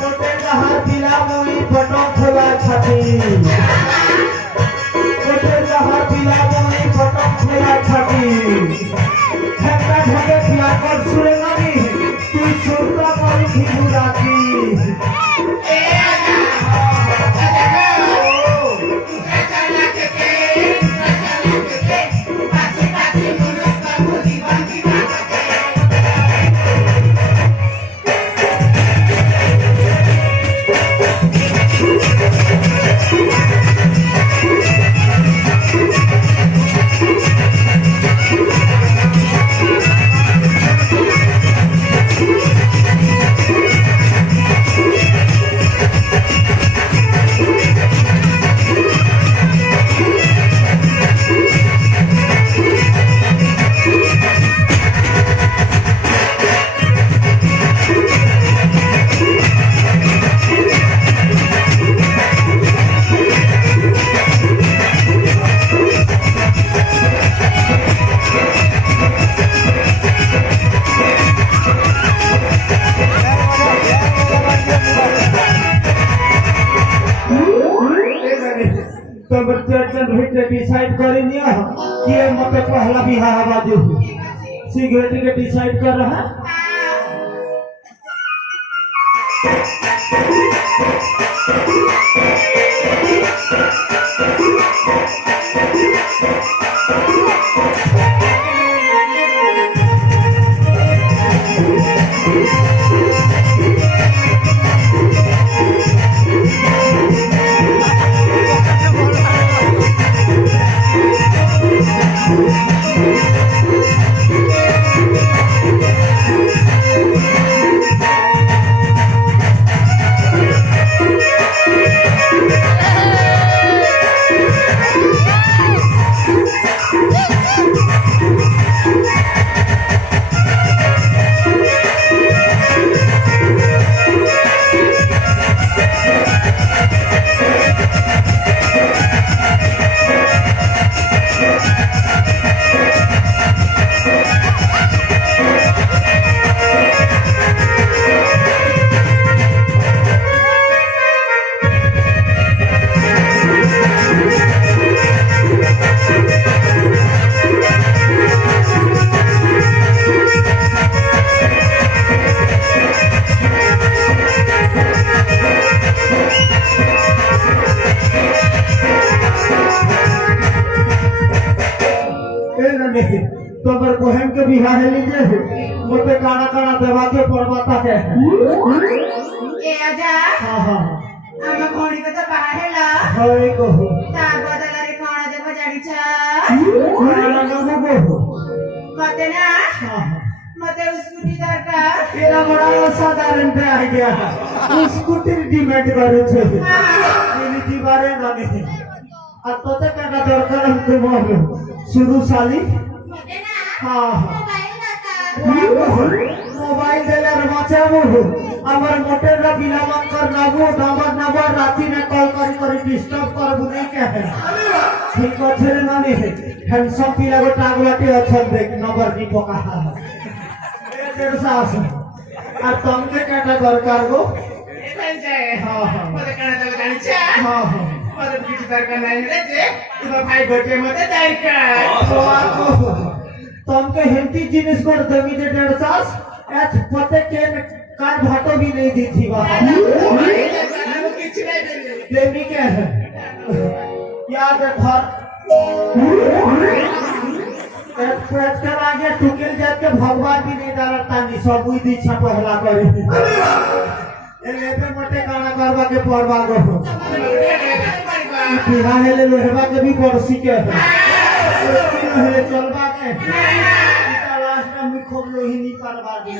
मोटे जहाँ पिला मुई पटो खोला छाती मोटे जहाँ पिला मुई पटो खोला छाती ठंडा ठंडे पिला कर सुरे नहीं तू सुरता करी थी बुराती डिसाइड करी निया कि मते पहला बिहार बाजू सिगरेट के डिसाइड कर रहा तोबर बहन के बिहार लीजिए मोटे काना काना दवा के पड़वाता है ए आजा हां हां हम कोणी को तो बाहर ला होय को तार बदल रे कोणा दे बजाड़ी छा काना ना को मते ना हां मते स्कूटी दरकार तेरा बड़ा साधारण पे आ गया स्कूटी डिमांड करे छे मेरी दीवारे ना नहीं आ तोते काना दरकार हमको मालूम शुरू साली हाँ मोबाइल देले रमाचाबो আমার মোটেরা বিলামান কর নাবো দামার নাবার রাতি না কল করি করি ডিস্টার্ব করবো নাই কে ঠিক আছে রে মানে হ্যান্ডসাম পিলা গো টাগলাটি অছন দেখ নবার নি পকা এ তের সাহস আর তমকে কাটা দরকার গো হ্যাঁ হ্যাঁ মতে কানা দে জানিছা হ্যাঁ হ্যাঁ মতে কিছু দরকার নাই রে যে তোমার ভাই গোটে মতে দরকার तमके हेल्थी जिनिस कर दमी दे 150 एच पते के कार भाटो भी नहीं दी थी वहां किछ नहीं देवी के है याद घर पेट कर आगे टुकेल जाके भगवान भी नहीं डरता नहीं सब हुई दी छ पहला करी ए लेते मोटे गाना करवा के पड़वा गो बिहार ले लोहवा के भी पड़ोसी के है पहले चलवा के इता लास्ट में खूब लोही नहीं करवा दी